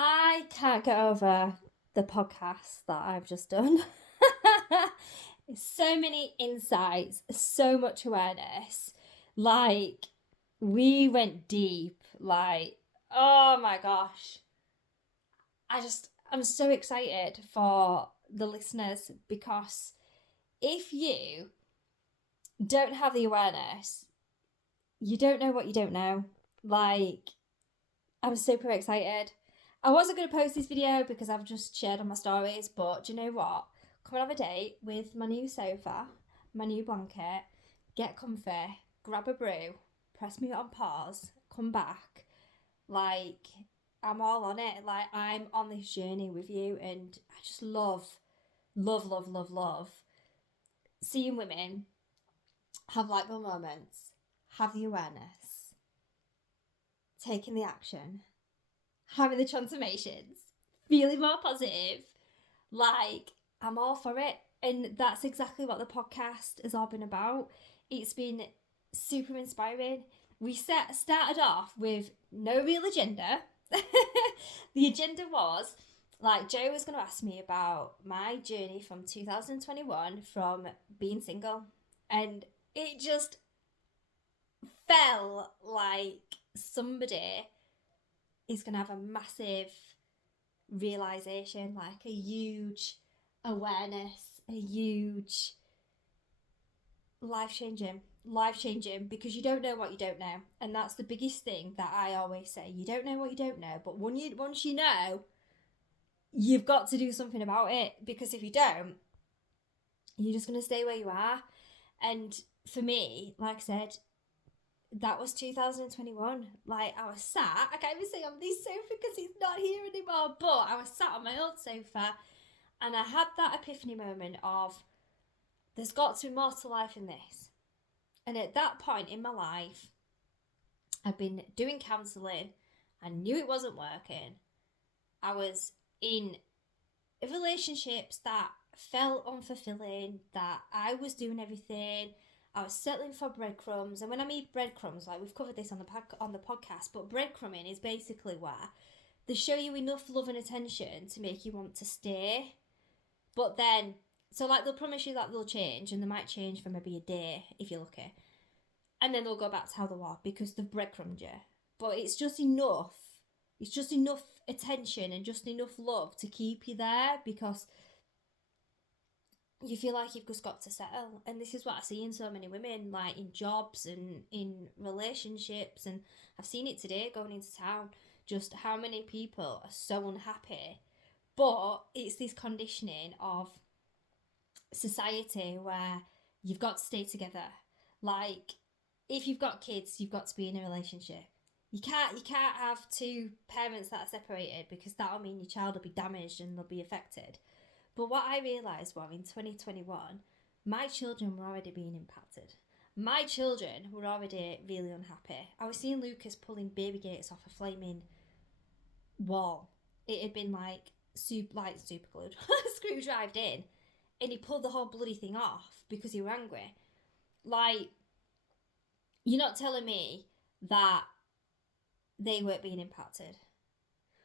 I can't get over the podcast that I've just done. So many insights, so much awareness. Like, we went deep. Like, oh my gosh. I'm so excited for the listeners because if you don't have the awareness, you don't know what you don't know. Like, I'm super excited. I wasn't going to post this video because I've just shared on my stories, but do you know what? Come and have a date with my new sofa, my new blanket, get comfy, grab a brew, press me on pause, come back. Like, I'm all on it. Like, I'm on this journey with you, and I just love seeing women have like the moments, have the awareness, taking the action, having the transformations, feeling more positive. Like, I'm all for it. And that's exactly what the podcast has all been about. It's been super inspiring. Started off with no real agenda. The agenda was like Joe was going to ask me about my journey from 2021 from being single. And it just felt like somebody is going to have a massive realization, like a huge awareness, a huge life changing because you don't know what you don't know. And that's the biggest thing that I always say. You don't know what you don't know, but once you know, you've got to do something about it because if you don't, you're just going to stay where you are. And for me, like I said, that was 2021. Like, I was sat, I can't even say on this sofa because it's not here anymore, but I was sat on my old sofa and I had that epiphany moment of there's got to be more to life than this. And at that point in my life, I'd been doing counselling. I knew it wasn't working. I was in relationships that felt unfulfilling, that I was doing everything. I was settling for breadcrumbs. And when I mean breadcrumbs, like we've covered this on the podcast, but breadcrumbing is basically where they show you enough love and attention to make you want to stay. But then, so like they'll promise you that they'll change, and they might change for maybe a day if you're lucky, and then they'll go back to how they were because they've breadcrumbed you. But it's just enough. It's just enough attention and just enough love to keep you there because you feel like you've just got to settle. And this is what I see in so many women, like in jobs and in relationships. And I've seen it today going into town, just how many people are so unhappy. But it's this conditioning of society where you've got to stay together. Like, if you've got kids, you've got to be in a relationship. You can't have two parents that are separated because that'll mean your child will be damaged and they'll be affected. But what I realised was in 2021, my children were already being impacted. My children were already really unhappy. I was seeing Lucas pulling baby gates off a flaming wall. It had been like super glued, screw drived in, and he pulled the whole bloody thing off because he was angry. Like, you're not telling me that they weren't being impacted.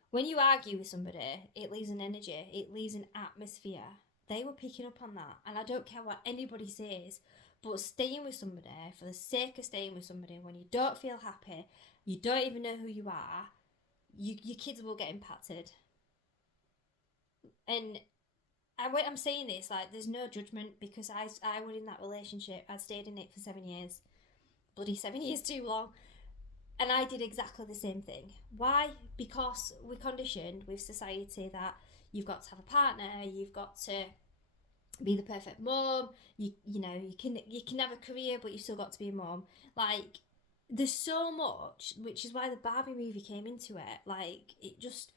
When you argue with somebody, it leaves an energy, it leaves an atmosphere. They were picking up on that, and I don't care what anybody says, but staying with somebody for the sake of staying with somebody when you don't feel happy, you don't even know who you are, your kids will get impacted. And I'm saying this like there's no judgment because I was in that relationship. I'd stayed in it for 7 years, bloody 7 years too long, and I did exactly the same thing. Why? Because we're conditioned with society that you've got to have a partner, you've got to be the perfect mom. You can have a career, but you've still got to be a mom. Like, there's so much, which is why the Barbie movie came into it. Like, it just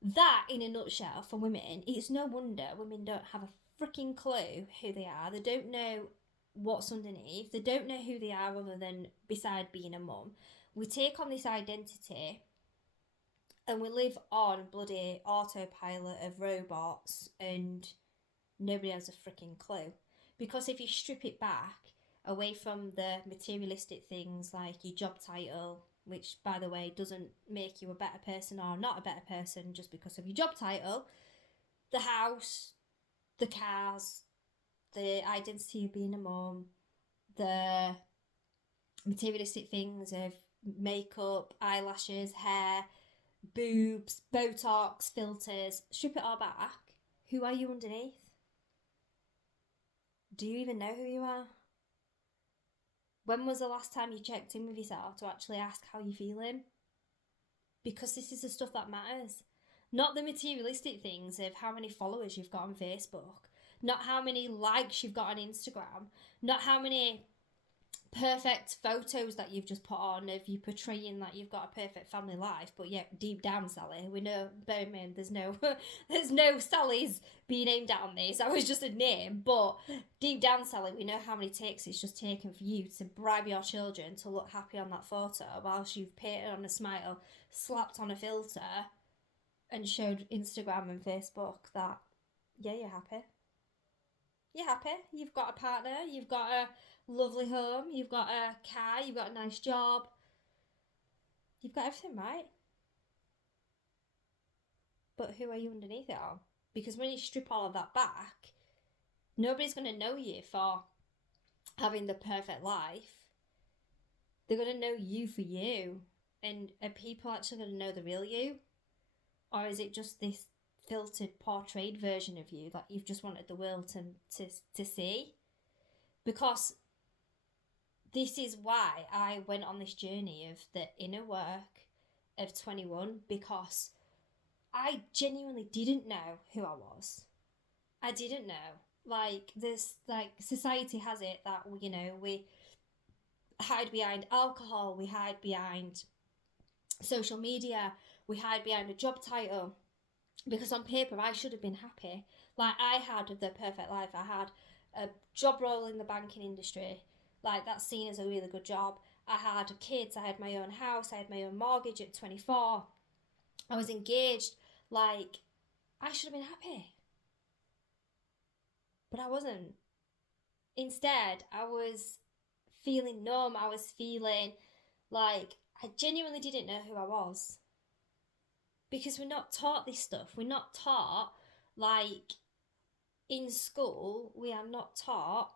that in a nutshell for women. It's no wonder women don't have a freaking clue who they are. They don't know what's underneath. They don't know who they are other than beside being a mum. We take on this identity and we live on bloody autopilot of robots and nobody has a freaking clue. Because if you strip it back away from the materialistic things like your job title, which, by the way, doesn't make you a better person or not a better person just because of your job title. The house, the cars, the identity of being a mum, the materialistic things of makeup, eyelashes, hair, boobs, Botox, filters. Strip it all back. Who are you underneath? Do you even know who you are? When was the last time you checked in with yourself to actually ask how you're feeling? Because this is the stuff that matters. Not the materialistic things of how many followers you've got on Facebook, not how many likes you've got on Instagram, not how many perfect photos that you've just put on of you portraying that you've got a perfect family life, but yet deep down, Sally, we know, bear in mind, there's no Sallys being named out on this. That was just a name, but deep down, Sally, we know how many takes it's just taken for you to bribe your children to look happy on that photo whilst you've painted on a smile, slapped on a filter, and showed Instagram and Facebook that, yeah, you're happy. You're happy. You've got a partner, you've got a lovely home, you've got a car, you've got a nice job. You've got everything right. But who are you underneath it all? Because when you strip all of that back, nobody's going to know you for having the perfect life. They're going to know you for you. And are people actually going to know the real you? Or is it just this filtered, portrayed version of you that you've just wanted the world to see? Because this is why I went on this journey of the inner work of 21, because I genuinely didn't know who I was. I didn't know. Like, this, like, society has it that, you know, we hide behind alcohol, we hide behind social media, we hide behind a job title. Because on paper, I should have been happy. Like, I had the perfect life. I had a job role in the banking industry. Like, that's seen as a really good job. I had kids. I had my own house. I had my own mortgage at 24. I was engaged. Like, I should have been happy. But I wasn't. Instead, I was feeling numb. I was feeling like I genuinely didn't know who I was. Because we're not taught this stuff. We're not taught, like, in school, we are not taught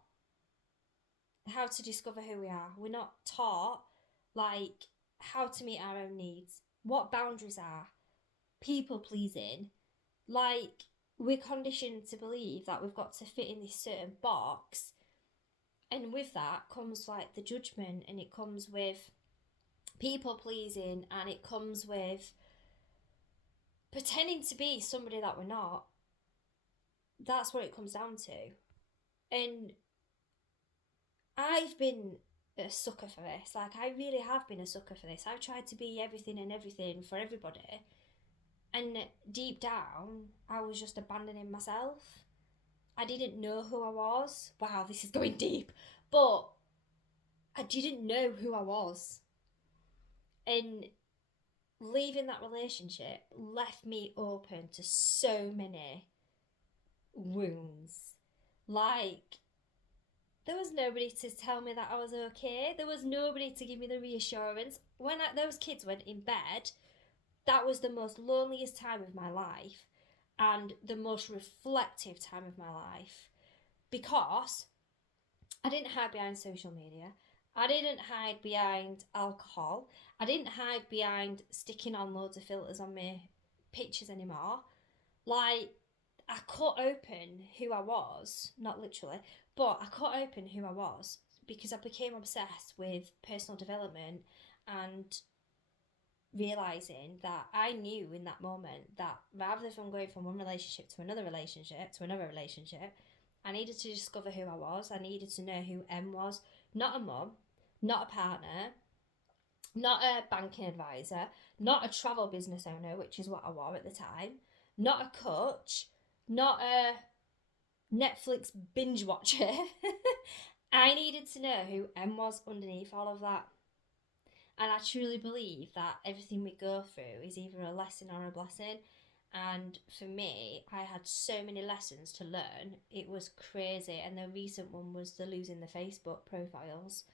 how to discover who we are. We're not taught, like, how to meet our own needs, what boundaries are, people pleasing. Like, we're conditioned to believe that we've got to fit in this certain box. And with that comes, like, the judgment, and it comes with people pleasing, and it comes with pretending to be somebody that we're not. That's what it comes down to. And I've been a sucker for this. Like, I really have been a sucker for this. I've tried to be everything and everything for everybody. And deep down, I was just abandoning myself. I didn't know who I was. Wow, this is going deep. But I didn't know who I was. And leaving that relationship left me open to so many wounds. Like, there was nobody to tell me that I was okay. There was nobody to give me the reassurance. When those kids went in bed, that was the most loneliest time of my life and the most reflective time of my life, because I didn't hide behind social media. I didn't hide behind alcohol. I didn't hide behind sticking on loads of filters on my pictures anymore. Like, I cut open who I was, not literally, but I cut open who I was because I became obsessed with personal development and realising that I knew in that moment that rather than going from one relationship to another relationship to another relationship, I needed to discover who I was. I needed to know who Em was. Not a mum, not a partner, not a banking advisor, not a travel business owner, which is what I wore at the time, not a coach, not a Netflix binge watcher. I needed to know who Em was underneath all of that. And I truly believe that everything we go through is either a lesson or a blessing. And for me, I had so many lessons to learn. It was crazy. And the recent one was the losing the Facebook profiles,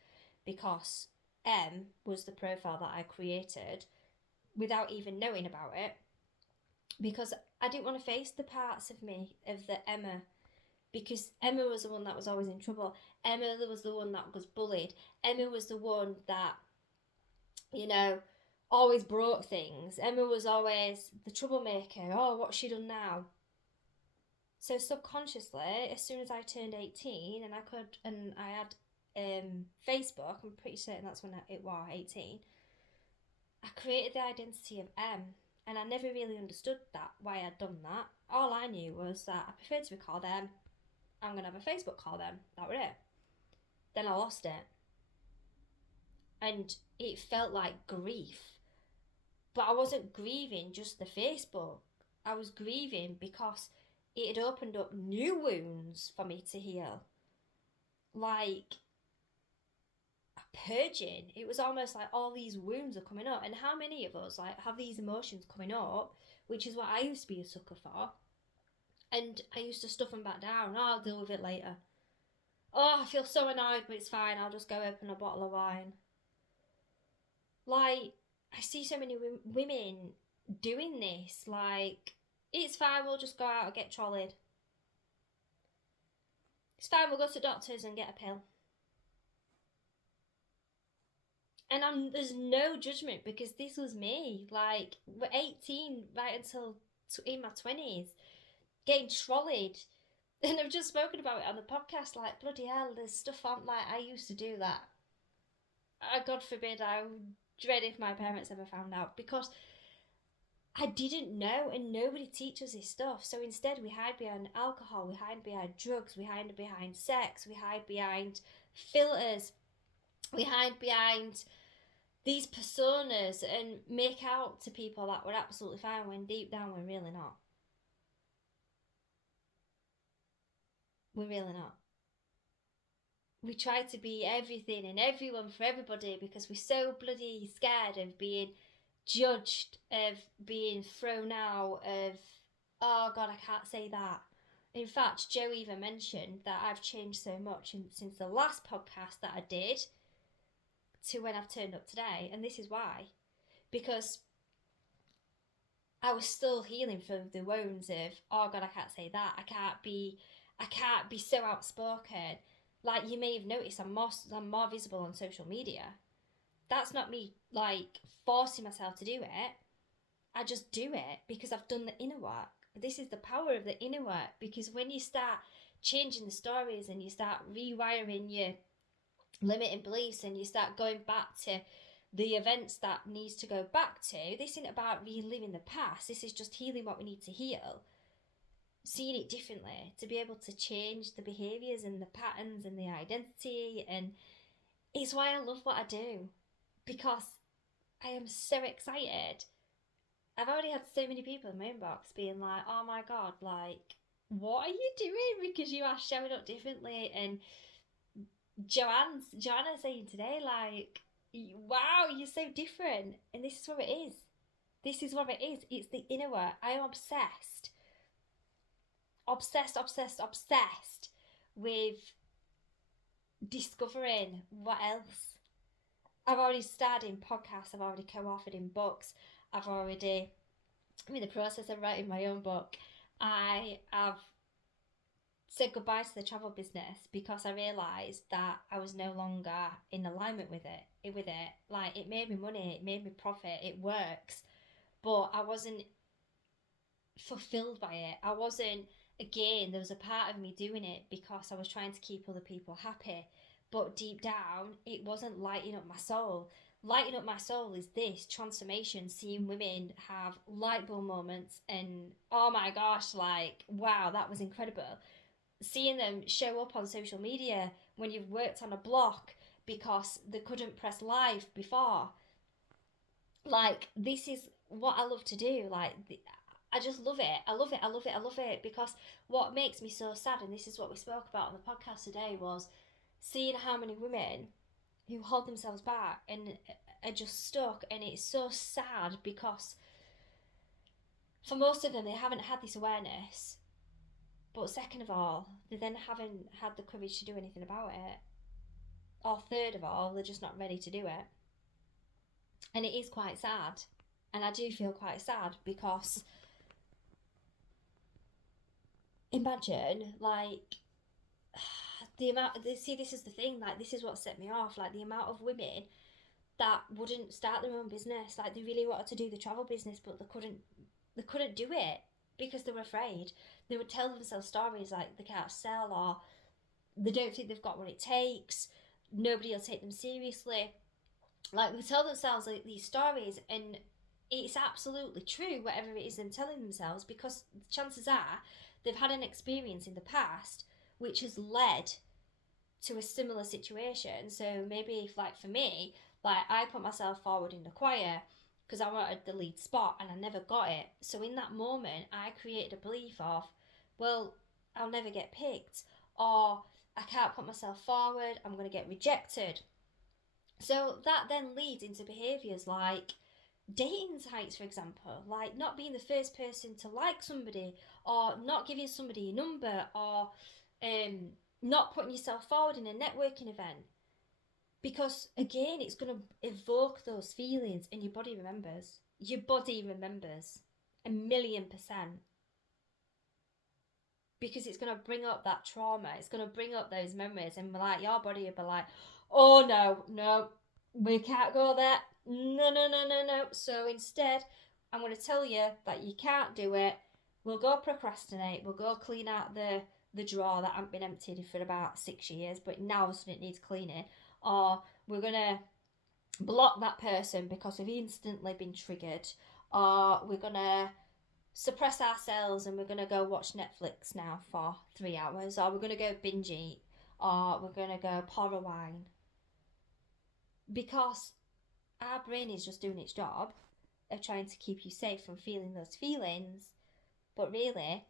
because M was the profile that I created without even knowing about it, because I didn't want to face the parts of me, of the Emma, because Emma was the one that was always in trouble. Emma was the one that was bullied. Emma was the one that, you know, always broke things. Emma was always the troublemaker. Oh, what's she done now? So subconsciously, as soon as I turned 18 and I had Facebook, I'm pretty certain that's when it was 18, I created the identity of M, and I never really understood that, why I'd done that. All I knew was that I preferred to be called M. I'm going to have a Facebook called M. That was it. Then I lost it. And it felt like grief. But I wasn't grieving just the Facebook. I was grieving because it had opened up new wounds for me to heal. Like a purging. It was almost like all these wounds are coming up. And how many of us like have these emotions coming up, which is what I used to be a sucker for. And I used to stuff them back down. Oh, I'll deal with it later. Oh, I feel so annoyed, but it's fine. I'll just go open a bottle of wine. Like, I see so many women doing this. Like, it's fine, we'll just go out and get trolleyed. It's fine, we'll go to doctors and get a pill. And there's no judgment, because this was me. Like, we're 18 right until in my 20s, getting trolleyed. And I've just spoken about it on the podcast. Like, bloody hell, there's stuff on. Like, I used to do that. God forbid, I would dread if my parents ever found out, because I didn't know, and nobody teaches this stuff. So instead, we hide behind alcohol, we hide behind drugs, we hide behind sex, we hide behind filters, we hide behind these personas and make out to people that we're absolutely fine when deep down we're really not. We're really not. We try to be everything and everyone for everybody because we're so bloody scared of being judged, of being thrown out, of, oh God, I can't say that. In fact, Joe even mentioned that I've changed so much since the last podcast that I did to when I've turned up today. And this is why. Because I was still healing from the wounds of, oh God, I can't say that. I can't be so outspoken. Like, you may have noticed, I'm more visible on social media. That's not me, like, forcing myself to do it. I just do it because I've done the inner work. This is the power of the inner work, because when you start changing the stories and you start rewiring your limiting beliefs and you start going back to the events that needs to go back to, this isn't about reliving the past. This is just healing what we need to heal. Seeing it differently, to be able to change the behaviours and the patterns and the identity. And it's why I love what I do, because I am so excited. I've already had so many people in my inbox being like, oh my God, like, what are you doing? Because you are showing up differently. And Joanna saying today, like, wow, you're so different. And this is what it is. This is what it is. It's the inner work. I am obsessed with discovering what else. I've already started in podcasts, I've already co-authored in books, I'm in the process of writing my own book. I have said goodbye to the travel business because I realised that I was no longer in alignment with it. Like, it made me money, it made me profit, it works, but I wasn't fulfilled by it. I wasn't, again, there was a part of me doing it because I was trying to keep other people happy, but deep down it wasn't lighting up my soul. Lighting up my soul is this transformation, seeing women have light bulb moments and, oh my gosh, like, wow, that was incredible. Seeing them show up on social media when you've worked on a block because they couldn't press live before. Like, this is what I love to do. Like, I just love it. I love it because what makes me so sad, and this is what we spoke about on the podcast today, was seeing how many women who hold themselves back and are just stuck. And it's so sad because for most of them, they haven't had this awareness. But second of all, they then haven't had the courage to do anything about it. Or third of all, they're just not ready to do it. And it is quite sad. And I do feel quite sad because imagine, like, the amount, see, this is the thing, like, this is what set me off, like, the amount of women that wouldn't start their own business, like, they really wanted to do the travel business, but they couldn't do it because they were afraid. They would tell themselves stories like they can't sell, or they don't think they've got what it takes, nobody will take them seriously. Like, they tell themselves like these stories, and it's absolutely true, whatever it is they're telling themselves, because chances are they've had an experience in the past which has led to a similar situation. So maybe if, like, for me, like, I put myself forward in the choir because I wanted the lead spot and I never got it. So in that moment, I created a belief of, well, I'll never get picked, or I can't put myself forward, I'm going to get rejected. So that then leads into behaviours like dating sites, for example, like not being the first person to like somebody, or not giving somebody a number, or um, not putting yourself forward in a networking event. Because again, it's going to evoke those feelings, and your body remembers. Your body remembers 1,000,000%, because it's going to bring up that trauma. It's going to bring up those memories, and like your body will be like, "Oh no, no, we can't go there. No, no, no, no, no." So instead, I'm going to tell you that you can't do it. We'll go procrastinate. We'll go clean out the drawer that hasn't been emptied for about 6 years, but now all of a sudden it needs cleaning. Or we're gonna block that person because we've instantly been triggered. Or we're gonna suppress ourselves and we're going to go watch Netflix now for 3 hours, or we're going to go binge eat, or we're going to go pour a wine, because our brain is just doing its job of trying to keep you safe from feeling those feelings, but really,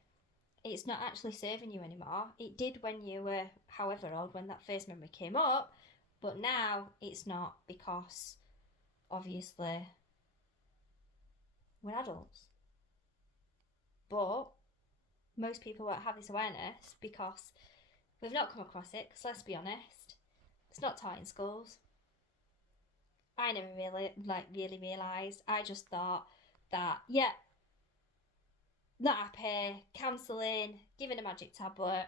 it's not actually serving you anymore. It did when you were however old, when that first memory came up, but now it's not, because obviously we're adults. But most people won't have this awareness because we've not come across it, because let's be honest, it's not taught in schools. I never really realised. I just thought that, yeah, not happy, counselling, giving a magic tablet,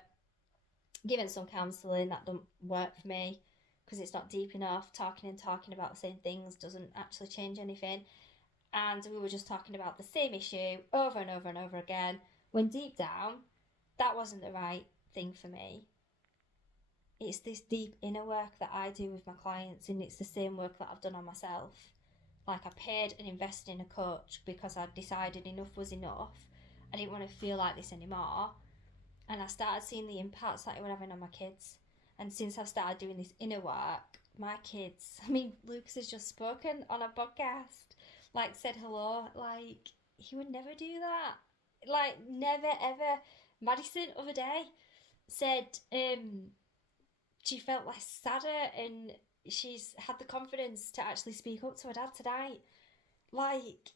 giving some counselling, that doesn't work for me because it's not deep enough. Talking and talking about the same things doesn't actually change anything. And we were just talking about the same issue over and over and over again, when deep down, that wasn't the right thing for me. It's this deep inner work that I do with my clients, and it's the same work that I've done on myself. Like, I paid and invested in a coach because I decided enough was enough. I didn't want to feel like this anymore. And I started seeing the impacts that it was having on my kids. And since I've started doing this inner work, my kids, I mean, Lucas has just spoken on a podcast, like, said hello. Like, he would never do that. Like, never, ever. Madison, other day, said she felt less sadder, and she's had the confidence to actually speak up to her dad tonight. Like,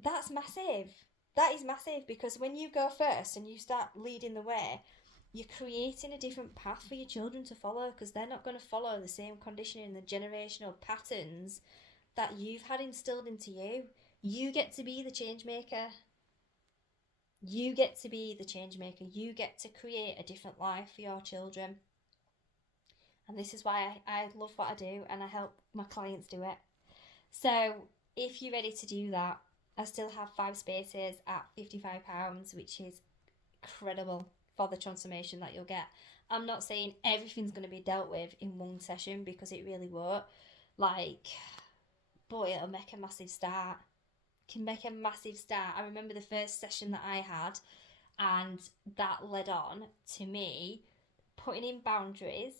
that's massive. That is massive, because when you go first and you start leading the way, you're creating a different path for your children to follow, because they're not going to follow the same conditioning and the generational patterns that you've had instilled into you. You get to be the change maker. You get to be the change maker. You get to create a different life for your children. And this is why I love what I do, and I help my clients do it. So if you're ready to do that, I still have 5 spaces at £55, which is incredible for the transformation that you'll get. I'm not saying everything's going to be dealt with in one session, because it really won't. Like, boy, it'll make a massive start. It can make a massive start. I remember the first session that I had, and that led on to me putting in boundaries.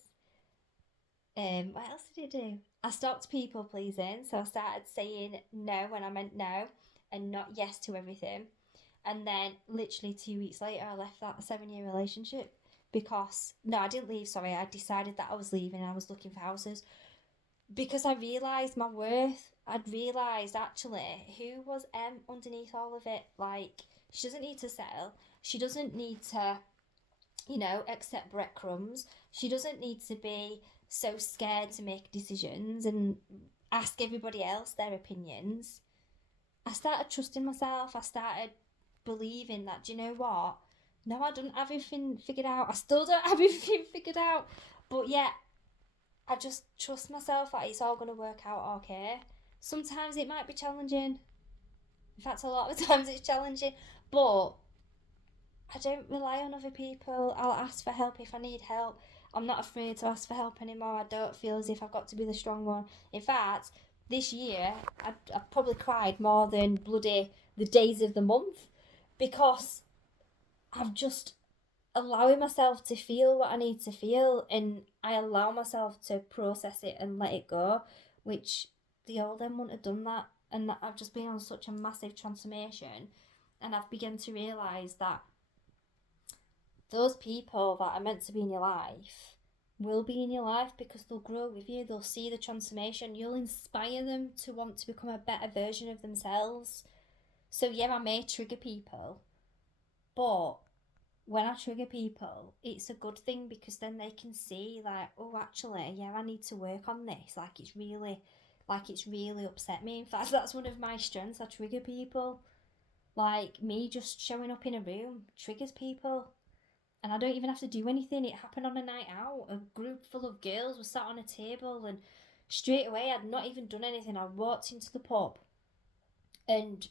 What else did it do? I stopped people pleasing, so I started saying no when I meant no, and not yes to everything. And then literally 2 weeks later, I left that 7-year relationship, because no, I didn't leave. Sorry, I decided that I was leaving. I was looking for houses because I realised my worth. I'd realised actually who was underneath all of it. Like, she doesn't need to settle. She doesn't need to, accept breadcrumbs. She doesn't need to be so scared to make decisions. And ask everybody else their opinions, I started trusting myself. I started believing that, do you know what? No, I don't have everything figured out. I still don't have everything figured out. But yeah, I just trust myself that it's all going to work out okay. Sometimes it might be challenging. In fact, a lot of times it's challenging. But I don't rely on other people. I'll ask for help if I need help. I'm not afraid to ask for help anymore. I don't feel as if I've got to be the strong one. In fact, this year, I've probably cried more than bloody the days of the month because I've just allowing myself to feel what I need to feel, and I allow myself to process it and let it go, which the old them wouldn't have done that. And I've just been on such a massive transformation, and I've begun to realise that those people that are meant to be in your life will be in your life because they'll grow with you, they'll see the transformation, you'll inspire them to want to become a better version of themselves. So yeah, I may trigger people, but when I trigger people, it's a good thing because then they can see like, oh, actually, yeah, I need to work on this. Like it's really upset me. In fact, that's one of my strengths. I trigger people. Like me just showing up in a room triggers people, and I don't even have to do anything. It happened on a night out. A group full of girls were sat on a table, and straight away, I'd not even done anything. I walked into the pub, and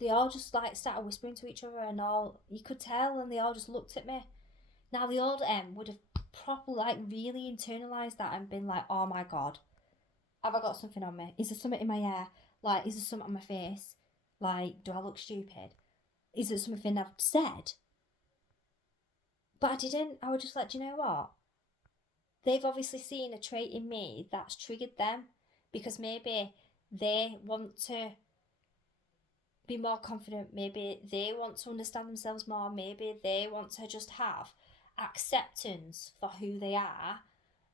they all just like started whispering to each other, and all you could tell, and they all just looked at me. Now the old M would have properly like really internalized that and been like, oh my god, have I got something on me? Is there something in my hair? Like, is there something on my face? Like, do I look stupid? Is there something I've said? But I didn't. I was just like, do you know what? They've obviously seen a trait in me that's triggered them because maybe they want to be more confident. Maybe they want to understand themselves more. Maybe they want to just have acceptance for who they are.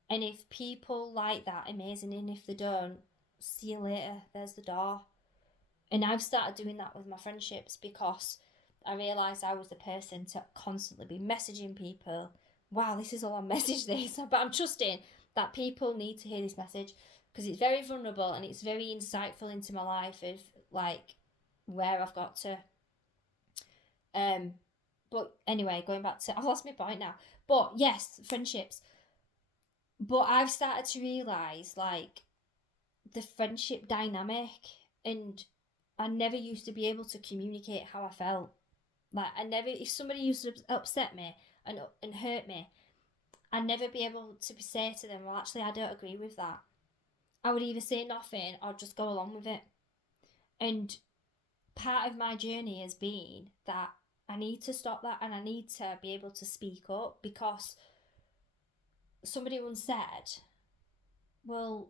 And if people like that, amazing. And if they don't, see you later. There's the door. And I've started doing that with my friendships because I realised I was the person to constantly be messaging people. Wow, this is a long message, this. But I'm trusting that people need to hear this message because it's very vulnerable and it's very insightful into my life of like where I've got to. But anyway, going back to, I lost my point now. But yes, friendships. But I've started to realise like the friendship dynamic, and I never used to be able to communicate how I felt. Like I never, if somebody used to upset me and hurt me, I'd never be able to say to them, well, actually, I don't agree with that. I would either say nothing or just go along with it. And part of my journey has been that I need to stop that and I need to be able to speak up because somebody once said, well,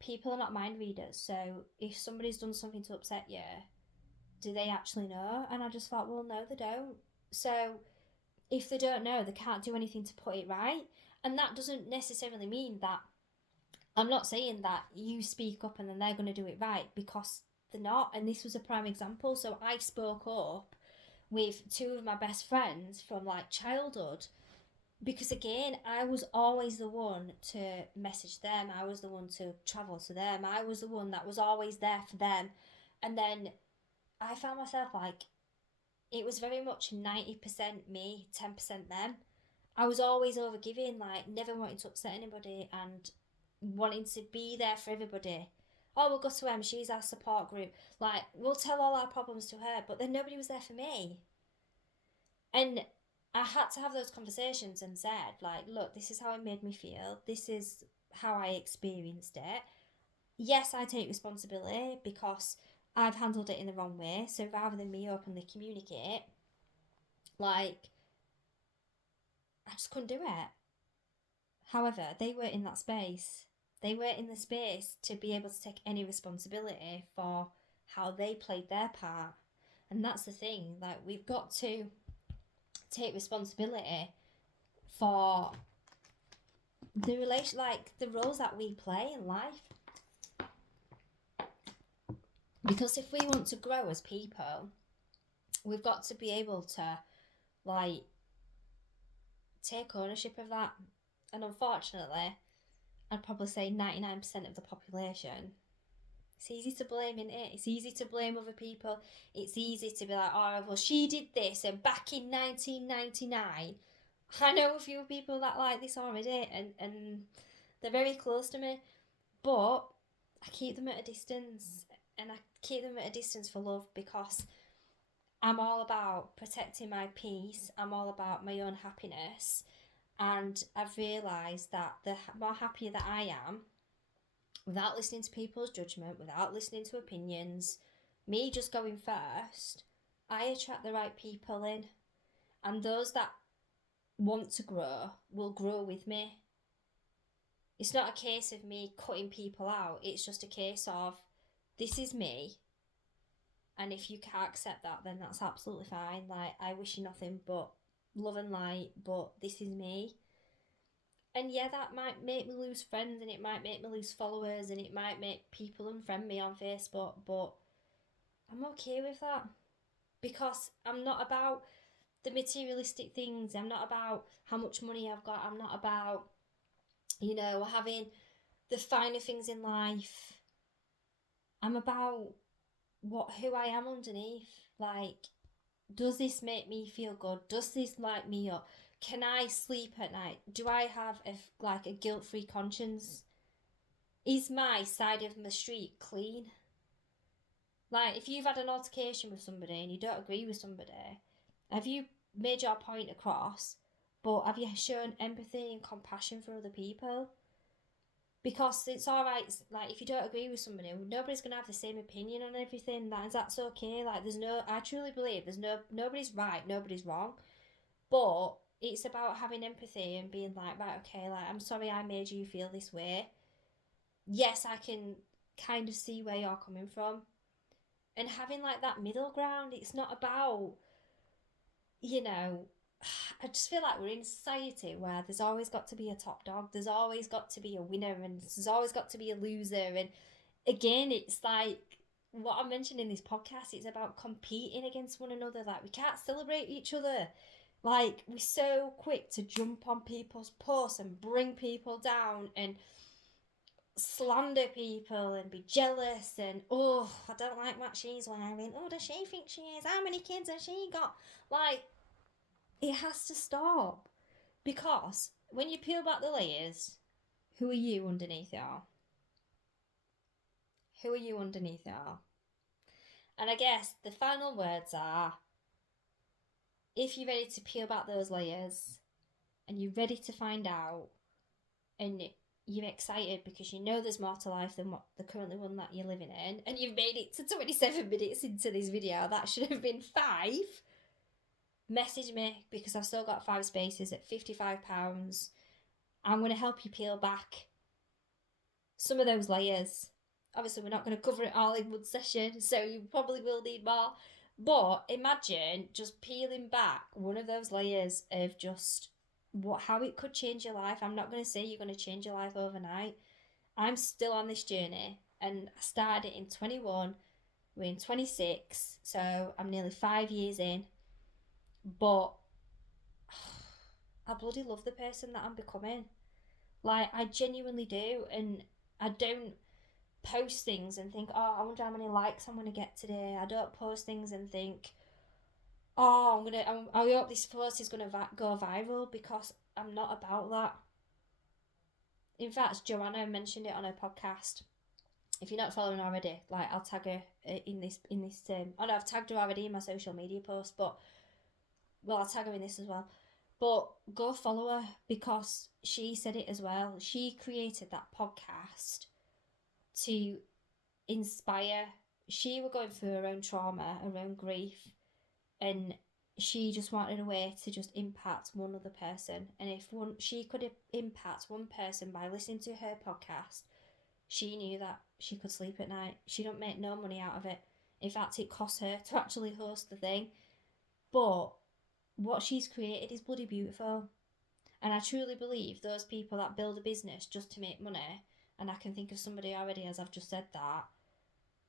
people are not mind readers. So if somebody's done something to upset you, do they actually know? And I just thought, well, no, they don't. So if they don't know, they can't do anything to put it right. And that doesn't necessarily mean that I'm not saying that you speak up and then they're going to do it right because they're not. And this was a prime example. So I spoke up with two of my best friends from like childhood because again, I was always the one to message them. I was the one to travel to them. I was the one that was always there for them. And then I found myself like it was very much 90% me, 10% them. I was always overgiving, like never wanting to upset anybody and wanting to be there for everybody. Oh, we'll go to Em, she's our support group. Like, we'll tell all our problems to her, but then nobody was there for me. And I had to have those conversations and said, like, look, this is how it made me feel. This is how I experienced it. Yes, I take responsibility because I've handled it in the wrong way. So rather than me openly communicate, like, I just couldn't do it. However, they were in that space. They were in the space to be able to take any responsibility for how they played their part. And that's the thing, like, we've got to take responsibility for the relation, like the roles that we play in life. Because if we want to grow as people, we've got to be able to like take ownership of that. And unfortunately, I'd probably say 99% of the population. It's easy to blame, isn't it? It's easy to blame other people. It's easy to be like, oh, well, she did this, and back in 1999, I know a few people that like this already, and they're very close to me, but I keep them at a distance, and I keep them at a distance for love, because I'm all about protecting my peace. I'm all about my own happiness, and I've realised that the more happier that I am, without listening to people's judgment, without listening to opinions, me just going first, I attract the right people in. And those that want to grow will grow with me. It's not a case of me cutting people out, it's just a case of this is me. And if you can't accept that, then that's absolutely fine. Like, I wish you nothing but love and light, but this is me. And yeah, that might make me lose friends, and it might make me lose followers, and it might make people unfriend me on Facebook, but I'm okay with that, because I'm not about the materialistic things. I'm not about how much money I've got. I'm not about, having the finer things in life. I'm about who I am underneath. Like, does this make me feel good? Does this light me up? Can I sleep at night? Do I have a guilt-free conscience? Is my side of the street clean? Like, if you've had an altercation with somebody and you don't agree with somebody, have you made your point across, but have you shown empathy and compassion for other people? Because it's all right, like, if you don't agree with somebody, nobody's going to have the same opinion on everything. That's okay. Like, I truly believe nobody's right, nobody's wrong. But it's about having empathy and being like, right, okay, like, I'm sorry I made you feel this way. Yes, I can kind of see where you're coming from. And having like that middle ground, it's not about, I just feel like we're in a society where there's always got to be a top dog, there's always got to be a winner, and there's always got to be a loser. And again, it's like what I mentioned in this podcast, it's about competing against one another. Like, we can't celebrate each other. Like, we're so quick to jump on people's posts and bring people down and slander people and be jealous and, oh, I don't like what she's wearing, oh, does she think she is, how many kids has she got? Like, it has to stop, because when you peel back the layers, who are you underneath it all? Who are you underneath it all? And I guess the final words are, if you're ready to peel back those layers and you're ready to find out, and you're excited because you know there's more to life than what the currently one that you're living in, and you've made it to 27 minutes into this video, that should have been 5, message me, because I've still got 5 spaces at £55. I'm going to help you peel back some of those layers. Obviously, we're not going to cover it all in one session, so you probably will need more. But imagine just peeling back one of those layers of just how it could change your life. I'm not going to say you're going to change your life overnight. I'm still on this journey, and I started it in 21. We're in 26, so I'm nearly 5 years in. But I bloody love the person that I'm becoming. Like, I genuinely do, and I don't post things and think, oh, I wonder how many likes I'm going to get today. I don't post things and think, oh, I hope this post is going to go viral, because I'm not about that. In fact, Joanna mentioned it on her podcast. If you're not following already, like, I'll tag her in this. Oh no, I've tagged her already in my social media post, but I'll tag her in this as well. But go follow her, because she said it as well. She created that podcast to inspire. She was going through her own trauma, her own grief, and she just wanted a way to just impact one other person. And if she could impact one person by listening to her podcast, she knew that she could sleep at night. She don't make no money out of it. In fact, it cost her to actually host the thing. But what she's created is bloody beautiful. And I truly believe those people that build a business just to make money, and I can think of somebody already as I've just said that,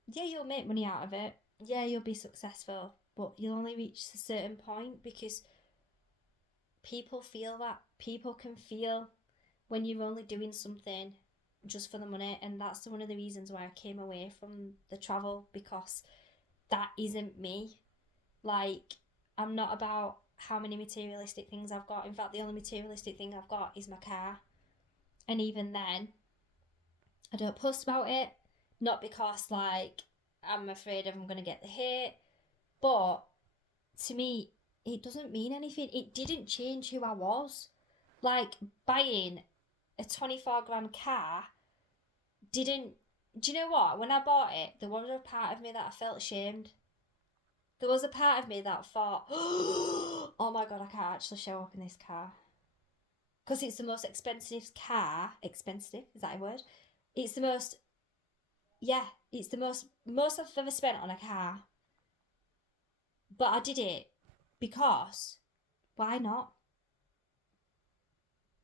yeah, you'll make money out of it. Yeah, you'll be successful, but you'll only reach a certain point, because people feel that. People can feel when you're only doing something just for the money. And that's one of the reasons why I came away from the travel, because that isn't me. Like, I'm not about how many materialistic things I've got. In fact, the only materialistic thing I've got is my car. And even then, I don't post about it. Not because, like, I'm afraid I'm going to get the hate, but to me, it doesn't mean anything. It didn't change who I was. Like, buying a 24 grand car didn't. Do you know what? When I bought it, there was a part of me that I felt ashamed. There was a part of me that thought, oh my god, I can't actually show up in this car. Because it's the most expensive car. Expensive? Is that a word? It's the most. Yeah, it's the most I've ever spent on a car. But I did it because why not?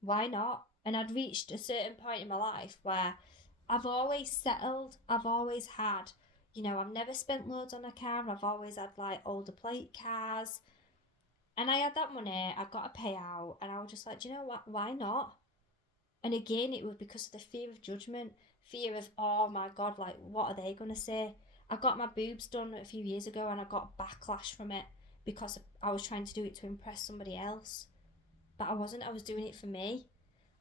Why not? And I'd reached a certain point in my life where I've always settled. I've always had, I've never spent loads on a car. I've always had like older plate cars. And I had that money, I got a payout, and I was just like, do you know what? Why not? And again, it was because of the fear of judgment, fear of, oh my God, like, what are they going to say? I got my boobs done a few years ago and I got backlash from it because I was trying to do it to impress somebody else. But I wasn't, I was doing it for me.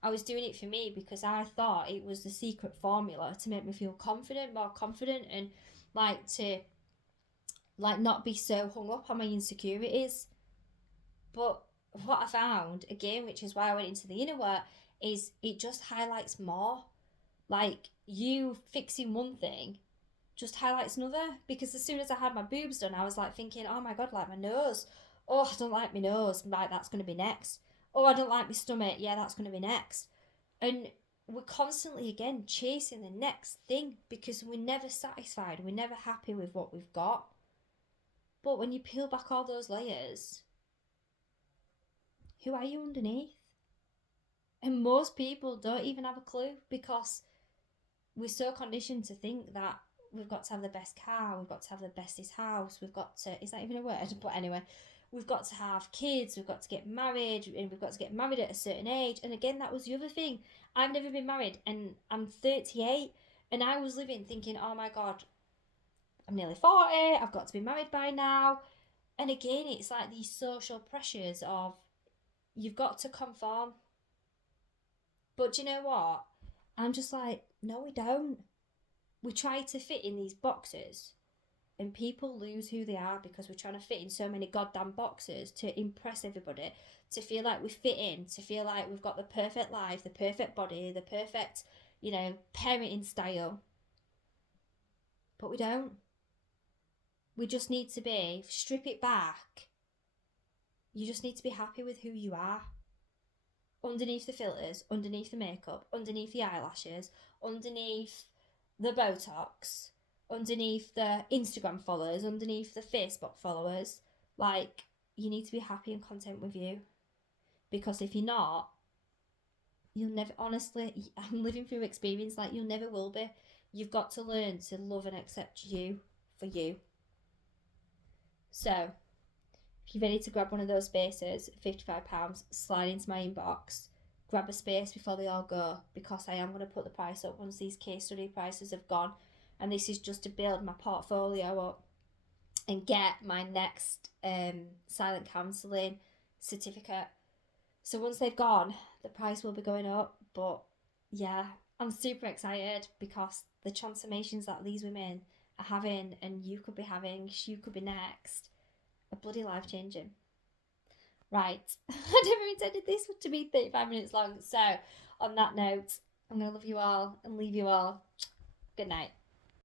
I was doing it for me because I thought it was the secret formula to make me feel confident, more confident, and like to like not be so hung up on my insecurities. But what I found, again, which is why I went into the inner work, is it just highlights more. Like, you fixing one thing just highlights another. Because as soon as I had my boobs done, I was like thinking, oh my God, like my nose. Oh, I don't like my nose. Like, that's going to be next. Oh, I don't like my stomach. Yeah, that's going to be next. And we're constantly, again, chasing the next thing because we're never satisfied. We're never happy with what we've got. But when you peel back all those layers, who are you underneath? And most people don't even have a clue because we're so conditioned to think that we've got to have the best car, we've got to have the bestest house, we've got to, is that even a word? But anyway, we've got to have kids, we've got to get married, and we've got to get married at a certain age. And again, that was the other thing. I've never been married and I'm 38 and I was living thinking, oh my God, I'm nearly 40, I've got to be married by now. And again, it's like these social pressures of you've got to conform. But do you know what? I'm just like, no, we don't. We try to fit in these boxes and people lose who they are because we're trying to fit in so many goddamn boxes to impress everybody, to feel like we fit in, to feel like we've got the perfect life, the perfect body, the perfect, parenting style. But we don't. We just need to strip it back. You just need to be happy with who you are. Underneath the filters, underneath the makeup, underneath the eyelashes, underneath the Botox, underneath the Instagram followers, underneath the Facebook followers. Like, you need to be happy and content with you. Because if you're not, you'll never, honestly, I'm living through experience, like, you'll never will be. You've got to learn to love and accept you for you. So, if you're ready to grab one of those spaces, £55, slide into my inbox, grab a space before they all go, because I am going to put the price up once these case study prices have gone. And this is just to build my portfolio up and get my next silent counselling certificate. So once they've gone, the price will be going up. But yeah, I'm super excited because the transformations that these women are having, and you could be having, you could be next, are bloody life changing. Right, I never intended this to be 35 minutes long. So on that note, I'm going to love you all and leave you all. Good night.